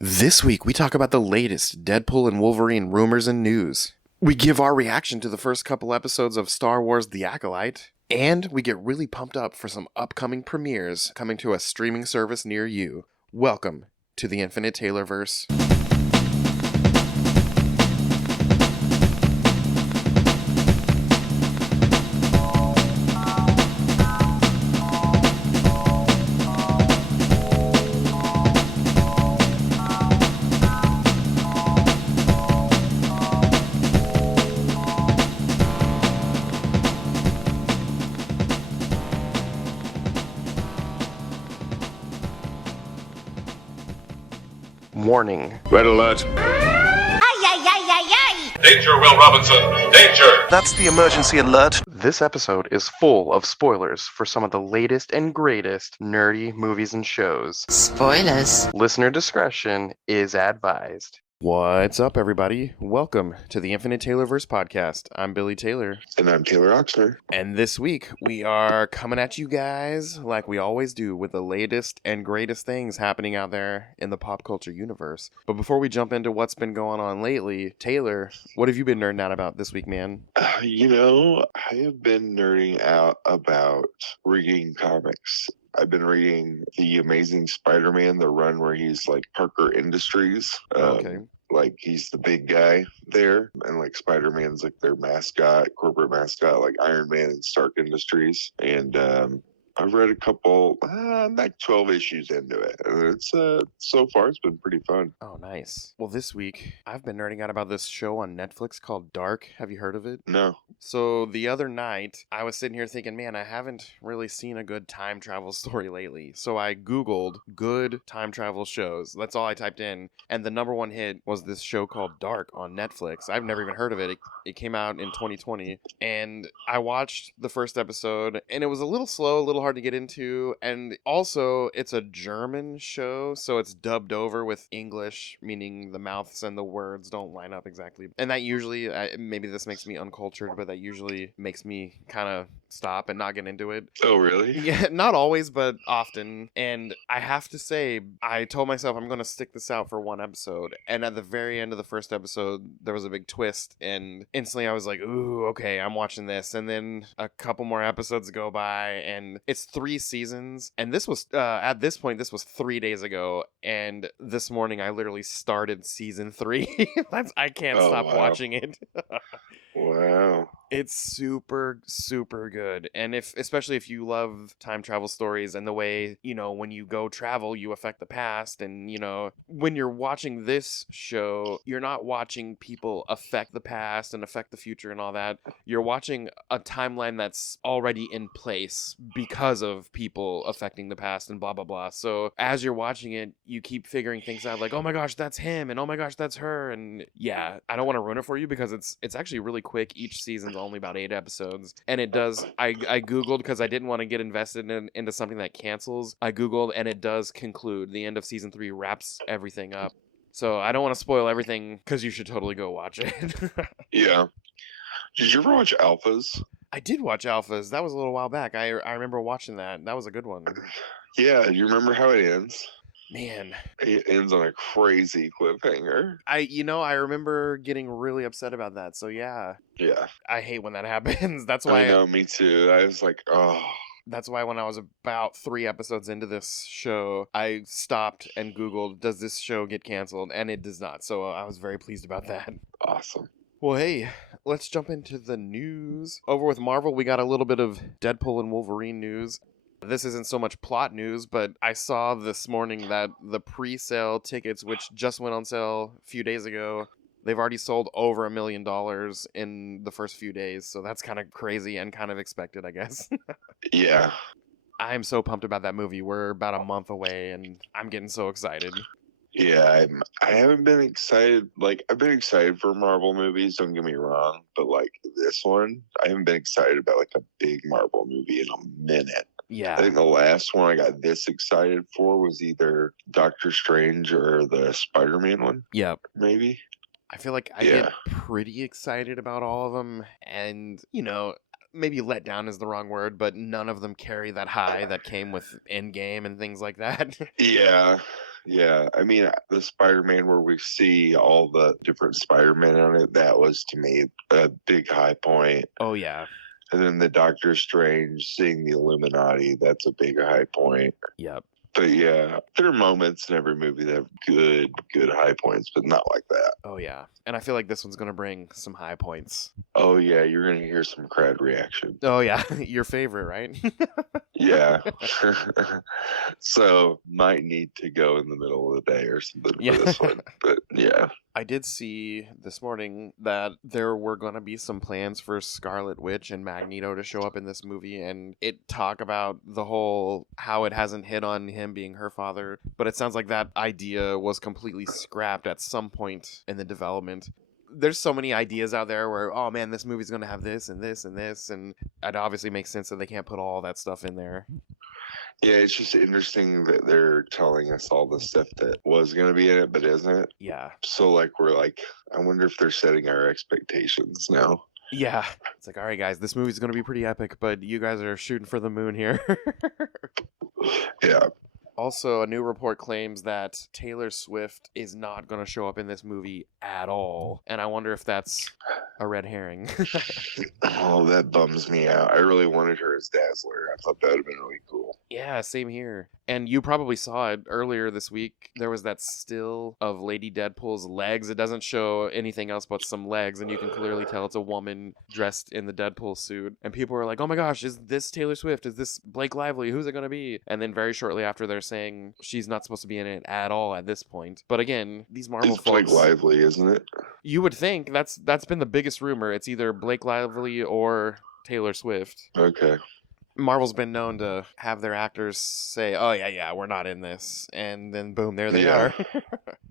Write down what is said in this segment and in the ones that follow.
This week, we talk about the latest Deadpool and Wolverine rumors and news. We give our reaction to the first couple episodes of Star Wars The Acolyte. And we get really pumped up for some upcoming premieres coming to a streaming service near you. Welcome to the Infinite Taylorverse. Warning. Red alert. Ay, ay, ay, ay, ay! Danger, Will Robinson. Danger. That's the emergency alert. This episode is full of spoilers for some of the latest and greatest nerdy movies and shows. Spoilers. Listener discretion is advised. What's up, everybody? Welcome to the Infinite Taylorverse podcast. I'm Billie Taylor. And I'm Taylor Oxner. And this week, we are coming at you guys like we always do with the latest and greatest things happening out there in the pop culture universe. But before we jump into what's been going on lately, Taylor, what have you been nerding out about this week, man? I have been nerding out about reading comics. I've been reading The Amazing Spider-Man, the run where he's like Parker Industries. Okay. Like he's the big guy there, and like Spider-Man's like their mascot, corporate mascot, like Iron Man and Stark Industries. And I've read a couple, I'm like 12 issues into it. And it's so far it's been pretty fun. Oh, nice. Well, this week, I've been nerding out about this show on Netflix called Dark. Have you heard of it? No. So the other night, I was sitting here thinking, man, I haven't really seen a good time travel story lately. So I Googled good time travel shows. That's all I typed in. And the number one hit was this show called Dark on Netflix. I've never even heard of it. It came out in 2020. And I watched the first episode, and it was a little slow, a little hard to get into. And also, it's a German show, so it's dubbed over with English, meaning the mouths and the words don't line up exactly. And that usually, maybe this makes me uncultured, but that usually makes me kind of stop and not get into it. Oh, really? Yeah, not always, but often. And I have to say, I told myself I'm going to stick this out for one episode. And at the very end of the first episode, there was a big twist. And instantly I was like, ooh, okay, I'm watching this. And then a couple more episodes go by, and it's 3 seasons. And this was, at this point, this was 3 days ago. And this morning I literally started season 3. I can't stop watching it. Wow. It's super, super good. And especially if you love time travel stories and the way, when you go travel, you affect the past. And, when you're watching this show, you're not watching people affect the past and affect the future and all that. You're watching a timeline that's already in place because of people affecting the past and blah, blah, blah. So as you're watching it, you keep figuring things out like, oh my gosh, that's him. And oh my gosh, that's her. And yeah, I don't want to ruin it for you because it's actually really quick. Each season's only about 8 episodes, and it does. I googled because I didn't want to get invested into something that cancels. I googled, and it does conclude. The end of season 3 wraps everything up. So I don't want to spoil everything because you should totally go watch it. Yeah. Did you ever watch Alphas? I did watch Alphas. That was a little while back. I remember watching that. That was a good one. Yeah. Do you remember how it ends? Man, It ends on a crazy cliffhanger. I remember getting really upset about that. So yeah, I hate when that happens. That's why. I know, me too. I was like, oh. That's why when I was about 3 episodes into this show, I stopped and Googled, does this show get canceled? And it does not. So I was very pleased about that. Awesome. Well, hey, let's jump into the news. Over with Marvel, we got a little bit of Deadpool and Wolverine news. This isn't so much plot news, but I saw this morning that the pre-sale tickets, which just went on sale a few days ago, they've already sold over $1 million in the first few days. So that's kind of crazy and kind of expected, I guess. Yeah. I'm so pumped about that movie. We're about a month away, and I'm getting so excited. Yeah, I haven't been excited. Like, I've been excited for Marvel movies, don't get me wrong. But, like, this one, I haven't been excited about, like, a big Marvel movie in a minute. Yeah. I think the last one I got this excited for was either Doctor Strange or the Spider-Man one. Yep. Maybe. I feel like I get pretty excited about all of them, and, maybe let down is the wrong word, but none of them carry that high that came with Endgame and things like that. Yeah. Yeah, I mean, the Spider-Man where we see all the different Spider-Men on it, that was to me a big high point. Oh yeah. And then the Doctor Strange seeing the Illuminati, that's a big high point. Yep. But yeah, there are moments in every movie that have good high points, but not like that. Oh yeah. And I feel like this one's gonna bring some high points. Oh yeah, you're gonna hear some crowd reaction. Oh yeah. Your favorite, right? Yeah. So might need to go in the middle of the day or something Yeah. for this one. But yeah. I did see this morning that there were going to be some plans for Scarlet Witch and Magneto to show up in this movie, and it talk about the whole how it hasn't hit on him being her father, but it sounds like that idea was completely scrapped at some point in the development. There's so many ideas out there where, oh man, this movie's going to have this and this and this, and it obviously makes sense that they can't put all that stuff in there. Yeah, it's just interesting that they're telling us all the stuff that was going to be in it, but isn't. Yeah. So, like, we're like, I wonder if they're setting our expectations now. Yeah. It's like, all right, guys, this movie's going to be pretty epic, but you guys are shooting for the moon here. Yeah. Also, a new report claims that Taylor Swift is not going to show up in this movie at all. And I wonder if that's a red herring. Oh, that bums me out. I really wanted her as Dazzler. I thought that would have been really cool. Yeah, same here. And you probably saw it earlier this week. There was that still of Lady Deadpool's legs. It doesn't show anything else but some legs, and you can clearly tell it's a woman dressed in the Deadpool suit. And people are like, oh my gosh, is this Taylor Swift? Is this Blake Lively? Who's it going to be? And then very shortly after, they're saying she's not supposed to be in it at all at this point. But again, these Marvel It's Blake folks... Lively, isn't it? You would think that's been the biggest rumor. It's either Blake Lively or Taylor Swift. Okay. Marvel's been known to have their actors say, oh yeah, we're not in this, and then boom, there they Yeah. are.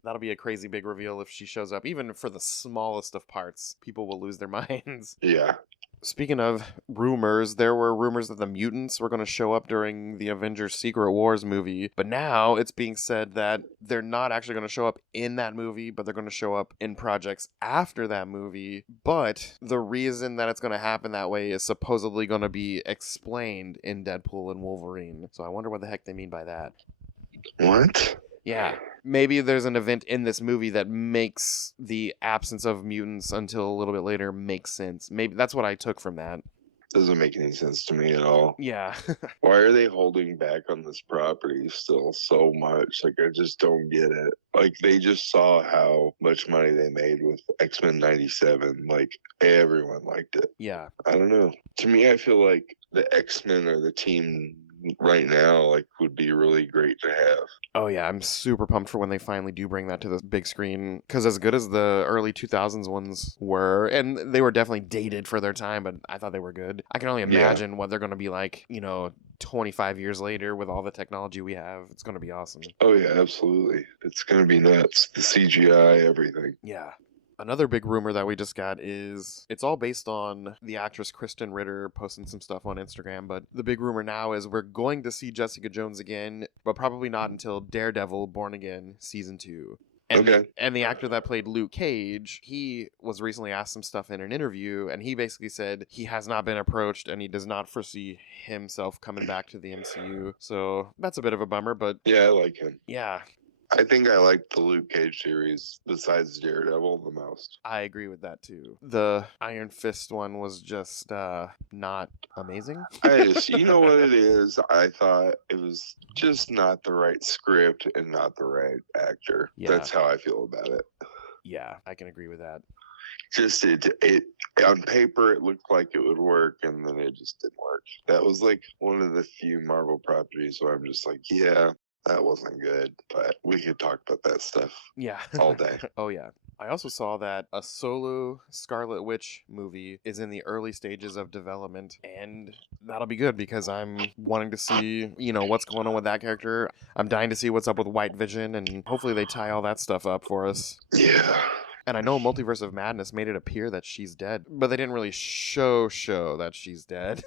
That'll be a crazy big reveal if she shows up. Even for the smallest of parts, people will lose their minds. Yeah. Speaking of rumors, there were rumors that the mutants were going to show up during the Avengers Secret Wars movie, but now it's being said that they're not actually going to show up in that movie, but they're going to show up in projects after that movie. But the reason that it's going to happen that way is supposedly going to be explained in Deadpool and Wolverine. So I wonder what the heck they mean by that. What? Yeah. Maybe there's an event in this movie that makes the absence of mutants until a little bit later make sense. Maybe that's what I took from that. Doesn't make any sense to me at all. Yeah. Why are they holding back on this property still so much? Like, I just don't get it. Like, they just saw how much money they made with X-Men 97. Like, everyone liked it. Yeah. I don't know. To me, I feel like the X-Men are the team right now, like, would be really great to have. Oh yeah, I'm super pumped for when they finally do bring that to the big screen. Because as good as the early 2000s ones were, and they were definitely dated for their time, but I thought they were good. I can only imagine what they're going to be like, 25 years later with all the technology we have. It's going to be awesome. Oh yeah, absolutely. It's going to be nuts. The CGI, everything. Yeah. Another big rumor that we just got is it's all based on the actress Kristen Ritter posting some stuff on Instagram, but the big rumor now is we're going to see Jessica Jones again, but probably not until Daredevil Born Again Season 2. And the actor that played Luke Cage, he was recently asked some stuff in an interview, and he basically said he has not been approached and he does not foresee himself coming back to the MCU. So that's a bit of a bummer, but Yeah, I like him. yeah. I think I like the Luke Cage series besides Daredevil the most. I agree with that too. The Iron Fist one was just not amazing. You know what it is? I thought it was just not the right script and not the right actor. Yeah. That's how I feel about it. Yeah, I can agree with that. Just it on paper it looked like it would work, and then it just didn't work. That was like one of the few Marvel properties where I'm just like, yeah, that wasn't good, but we could talk about that stuff Yeah. all day. Oh yeah. I also saw that a solo Scarlet Witch movie is in the early stages of development, and that'll be good because I'm wanting to see, what's going on with that character. I'm dying to see what's up with White Vision, and hopefully they tie all that stuff up for us. Yeah. And I know Multiverse of Madness made it appear that she's dead, but they didn't really show that she's dead.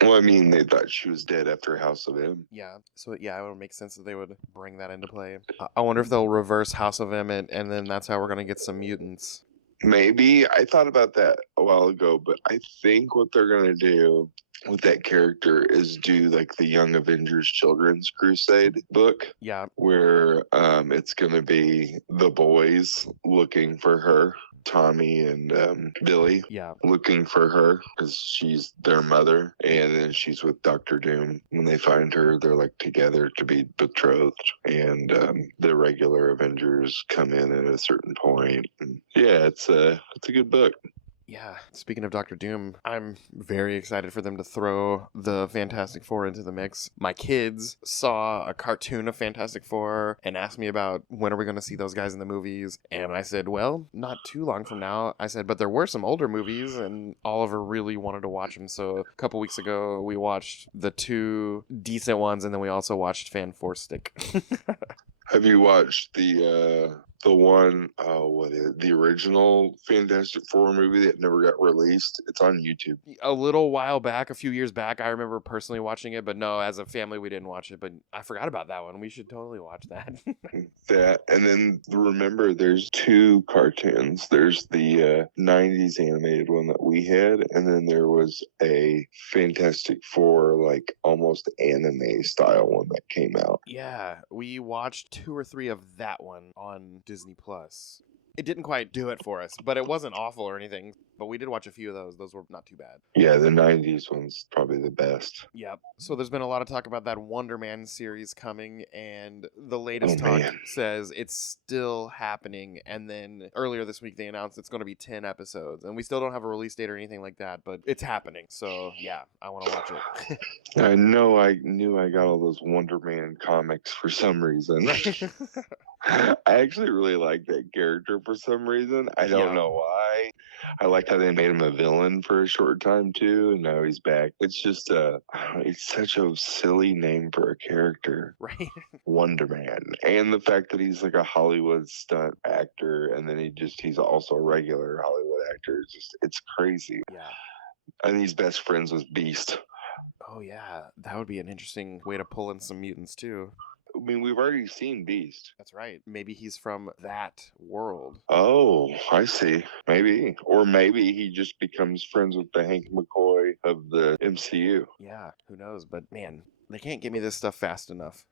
Well, I mean, they thought she was dead after House of M. Yeah, so yeah, it would make sense that they would bring that into play. I wonder if they'll reverse House of M, and then that's how we're going to get some mutants. Maybe. I thought about that a while ago, but I think what they're going to do with that character is do like the Young Avengers Children's Crusade book, Yeah. where it's going to be the boys looking for her, Tommy and Billy Yeah. looking for her because she's their mother, and then she's with Doctor Doom. When they find her, they're like together to be betrothed, and the regular Avengers come in at a certain point. And yeah, it's a good book. Yeah, speaking of Doctor Doom, I'm very excited for them to throw the Fantastic Four into the mix. My kids saw a cartoon of Fantastic Four and asked me about when are we going to see those guys in the movies. And I said, well, not too long from now. I said, but there were some older movies and Oliver really wanted to watch them. So a couple weeks ago, we watched the 2 decent ones and then we also watched Fan Four Stick. Have you watched the one, the original Fantastic Four movie that never got released? It's on YouTube. A little while back, a few years back, I remember personally watching it, but no, as a family, we didn't watch it. But I forgot about that one. We should totally watch that. That, and then remember, there's 2 cartoons. There's the 90s animated one that we had, and then there was a Fantastic Four, like almost anime style one that came out. Yeah, we watched 2 or 3 of that one on Disney Plus. It didn't quite do it for us, but it wasn't awful or anything. But we did watch a few of those. Those were not too bad. Yeah, the 90s one's probably the best. Yep. So there's been a lot of talk about that Wonder Man series coming, and the latest talk says it's still happening. And then earlier this week they announced it's going to be 10 episodes, and we still don't have a release date or anything like that, but it's happening. So yeah, I want to watch it. I know. I knew I got all those Wonder Man comics for some reason. I actually really like that character for some reason. I don't know why. I like how they made him a villain for a short time too, and now he's back. It's just it's such a silly name for a character, Right? Wonder Man, and the fact that he's like a Hollywood stunt actor, and then he's also a regular Hollywood actor. It's crazy. Yeah. And he's best friends with Beast. Oh yeah, that would be an interesting way to pull in some mutants too. I mean, we've already seen Beast. That's right. Maybe he's from that world. Oh, I see. Maybe. Or maybe he just becomes friends with the Hank McCoy of the MCU. Yeah, who knows? But man, they can't get me this stuff fast enough.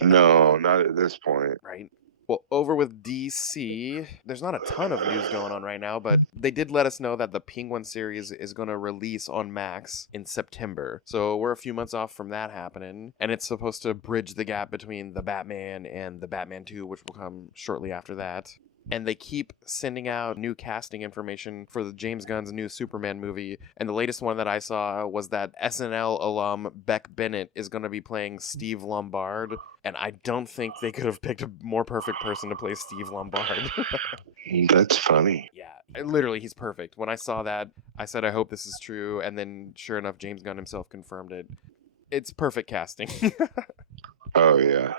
No, not at this point. Right? Well, over with DC, there's not a ton of news going on right now, but they did let us know that the Penguin series is going to release on Max in September. So we're a few months off from that happening, and it's supposed to bridge the gap between the Batman and the Batman 2, which will come shortly after that. And they keep sending out new casting information for the James Gunn's new Superman movie. And the latest one that I saw was that SNL alum Beck Bennett is going to be playing Steve Lombard. And I don't think they could have picked a more perfect person to play Steve Lombard. That's funny. Yeah, literally, he's perfect. When I saw that, I said, I hope this is true. And then, sure enough, James Gunn himself confirmed it. It's perfect casting. Oh, yeah.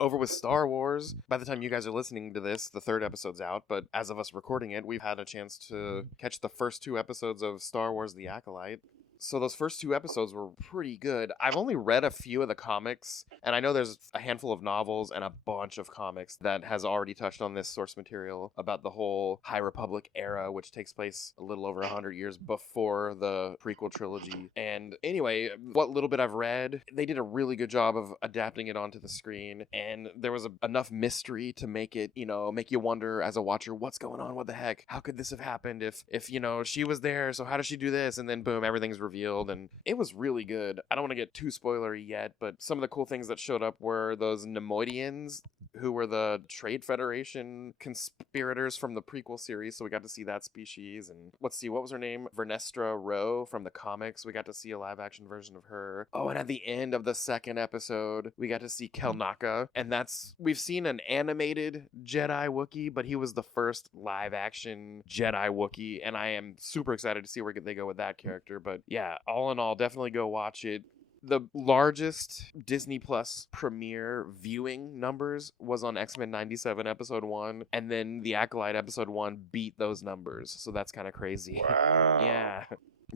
Over with Star Wars, by the time you guys are listening to this, the 3rd episode's out, but as of us recording it, we've had a chance to catch the first 2 episodes of Star Wars The Acolyte. So those first 2 episodes were pretty good. I've only read a few of the comics, and I know there's a handful of novels and a bunch of comics that has already touched on this source material about the whole High Republic era, which takes place a little over 100 years before the prequel trilogy. And anyway, what little bit I've read, they did a really good job of adapting it onto the screen, and there was enough mystery to make it, make you wonder as a watcher, what's going on? What the heck? How could this have happened if she was there? So how does she do this? And then boom, everything's revealed, and it was really good. I don't want to get too spoilery yet, but some of the cool things that showed up were those Nemoidians, who were the Trade Federation conspirators from the prequel series, so we got to see that species. And let's see, what was her name? Vernestra Rowe from the comics. We got to see a live action version of her. Oh, and at the end of the 2nd episode, we got to see Kelnaka, and we've seen an animated Jedi Wookiee, but he was the first live action Jedi Wookiee, and I am super excited to see where they go with that character. But yeah, all in all, definitely go watch it. The largest Disney Plus premiere viewing numbers was on X-Men 97 episode 1, and then The Acolyte episode 1 beat those numbers, so that's kind of crazy. Wow. Yeah.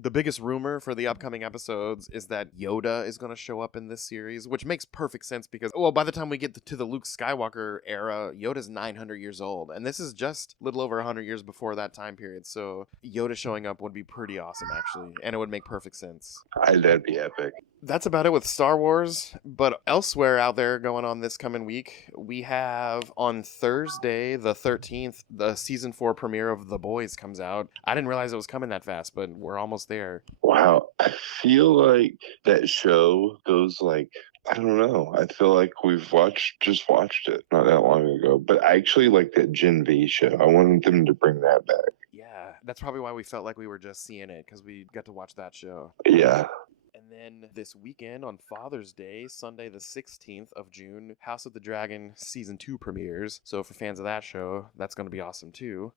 The biggest rumor for the upcoming episodes is that Yoda is going to show up in this series, which makes perfect sense because, well, by the time we get to the Luke Skywalker era, Yoda's 900 years old, and this is just a little over 100 years before that time period. So Yoda showing up would be pretty awesome, actually, and it would make perfect sense. That'd be epic. That's about it with Star Wars, but elsewhere out there going on this coming week, we have on Thursday, the 13th, the season 4 premiere of The Boys comes out. I didn't realize it was coming that fast, but we're almost there. Wow. I feel like that show goes like, I don't know. I feel like we've just watched it not that long ago. But I actually like that Gen V show. I wanted them to bring that back. Yeah, that's probably why we felt like we were just seeing it, because we got to watch that show. Yeah. And then this weekend on Father's Day, Sunday the 16th of June, House of the Dragon Season 2 premieres. So for fans of that show, that's going to be awesome too.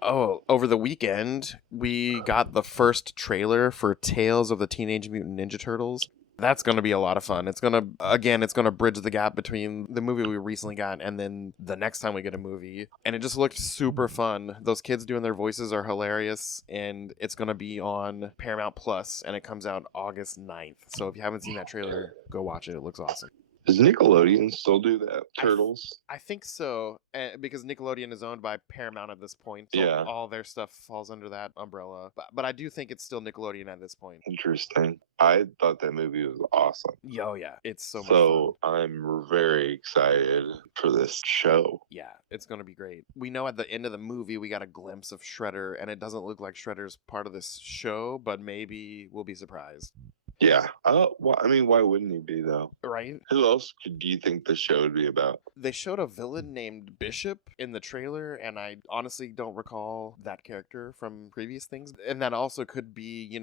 Oh, over the weekend, we got the first trailer for Tales of the Teenage Mutant Ninja Turtles. That's going to be a lot of fun. It's going to bridge the gap between the movie we recently got and then the next time we get a movie. And it just looked super fun. Those kids doing their voices are hilarious, and it's going to be on Paramount Plus, and it comes out August 9th. So if you haven't seen that trailer, go watch it. It looks awesome. Does Nickelodeon still do that? Turtles? I think so, because Nickelodeon is owned by Paramount at this point. So Yeah. all their stuff falls under that umbrella. But I do think it's still Nickelodeon at this point. Interesting. I thought that movie was awesome. Oh, yeah. It's so much So fun. I'm very excited for this show. Yeah, it's going to be great. We know at the end of the movie we got a glimpse of Shredder, and it doesn't look like Shredder's part of this show, but maybe we'll be surprised. Yeah. Well, I mean, why wouldn't he be, though? Right? Who else do you think the show would be about? They showed a villain named Bishop in the trailer, and I honestly don't recall that character from previous things. And that also could be,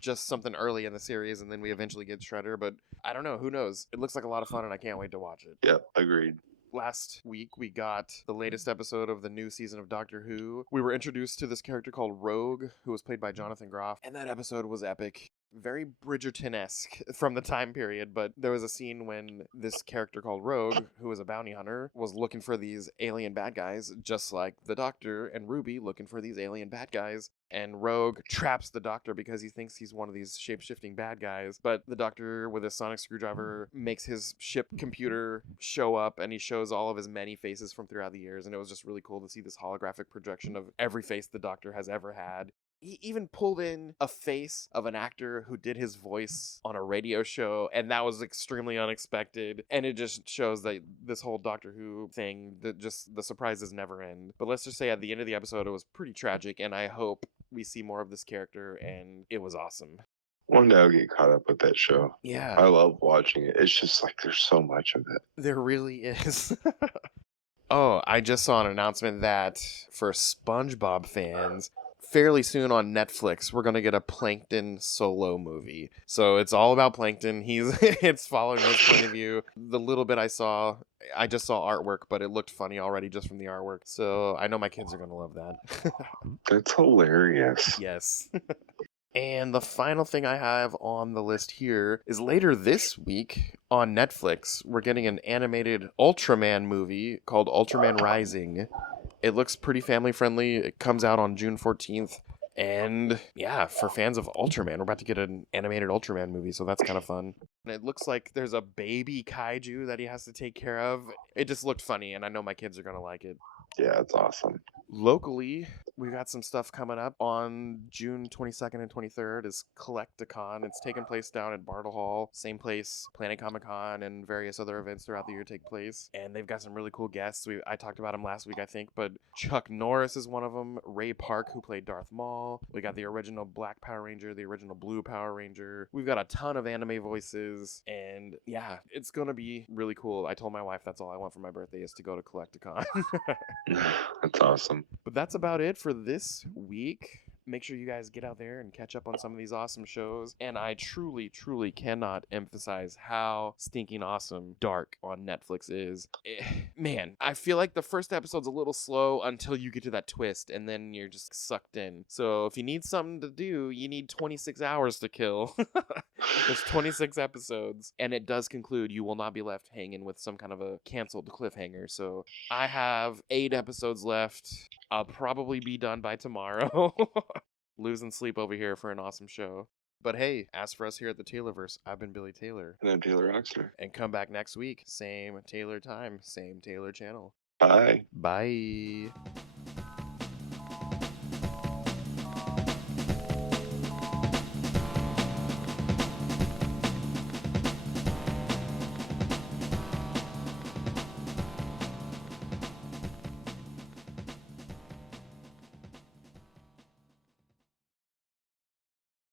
just something early in the series, and then we eventually get Shredder, but I don't know. Who knows? It looks like a lot of fun, and I can't wait to watch it. Yep, agreed. Last week, we got the latest episode of the new season of Doctor Who. We were introduced to this character called Rogue, who was played by Jonathan Groff, and that episode was epic. Very Bridgerton-esque from the time period, but there was a scene when this character called Rogue, who was a bounty hunter, was looking for these alien bad guys, just like the Doctor and Ruby looking for these alien bad guys. And Rogue traps the Doctor because he thinks he's one of these shape-shifting bad guys, but the Doctor, with a sonic screwdriver, makes his ship computer show up, and he shows all of his many faces from throughout the years, and it was just really cool to see this holographic projection of every face the Doctor has ever had. He even pulled in a face of an actor who did his voice on a radio show, and that was extremely unexpected. And it just shows that this whole Doctor Who thing, that just the surprises never end. But let's just say at the end of the episode, it was pretty tragic, and I hope we see more of this character, and it was awesome. One day I'll get caught up with that show. Yeah. I love watching it. It's just like there's so much of it. There really is. Oh, I just saw an announcement that for SpongeBob fans, fairly soon on Netflix, we're going to get a Plankton solo movie. So it's all about Plankton. It's following his point of view. The little bit I just saw artwork, but it looked funny already just from the artwork. So I know my kids are going to love that. That's hilarious. Yes. And the final thing I have on the list here is later this week on Netflix, we're getting an animated Ultraman movie called Ultraman Rising. It looks pretty family friendly. It comes out on June 14th. And yeah, for fans of Ultraman, we're about to get an animated Ultraman movie, so that's kind of fun. And it looks like there's a baby kaiju that he has to take care of. It just looked funny, and I know my kids are going to like it. Yeah, it's awesome. Locally, we got some stuff coming up on June 22nd and 23rd is Collecticon. It's taking place down at Bartle Hall, same place Planet Comic Con and various other events throughout the year take place. And they've got some really cool guests. I talked about them last week, I think, but Chuck Norris is one of them. Ray Park, who played Darth Maul. We got the original Black Power Ranger, the original Blue Power Ranger. We've got a ton of anime voices, and yeah, it's gonna be really cool. I told my wife that's all I want for my birthday is to go to Collecticon. That's awesome. But that's about it for this week. Make sure you guys get out there and catch up on some of these awesome shows. And I truly, truly cannot emphasize how stinking awesome Dark on Netflix is. Man, I feel like the first episode's a little slow until you get to that twist, and then you're just sucked in. So if you need something to do, you need 26 hours to kill. There's 26 episodes, and it does conclude. You will not be left hanging with some kind of a canceled cliffhanger. So I have 8 episodes left. I'll probably be done by tomorrow. losing sleep over here for an awesome show. But hey, as for us here at the Taylorverse, I've been Billy Taylor. And I'm Taylor Oxner. And come back next week. Same Taylor time, same Taylor channel. Bye. Bye.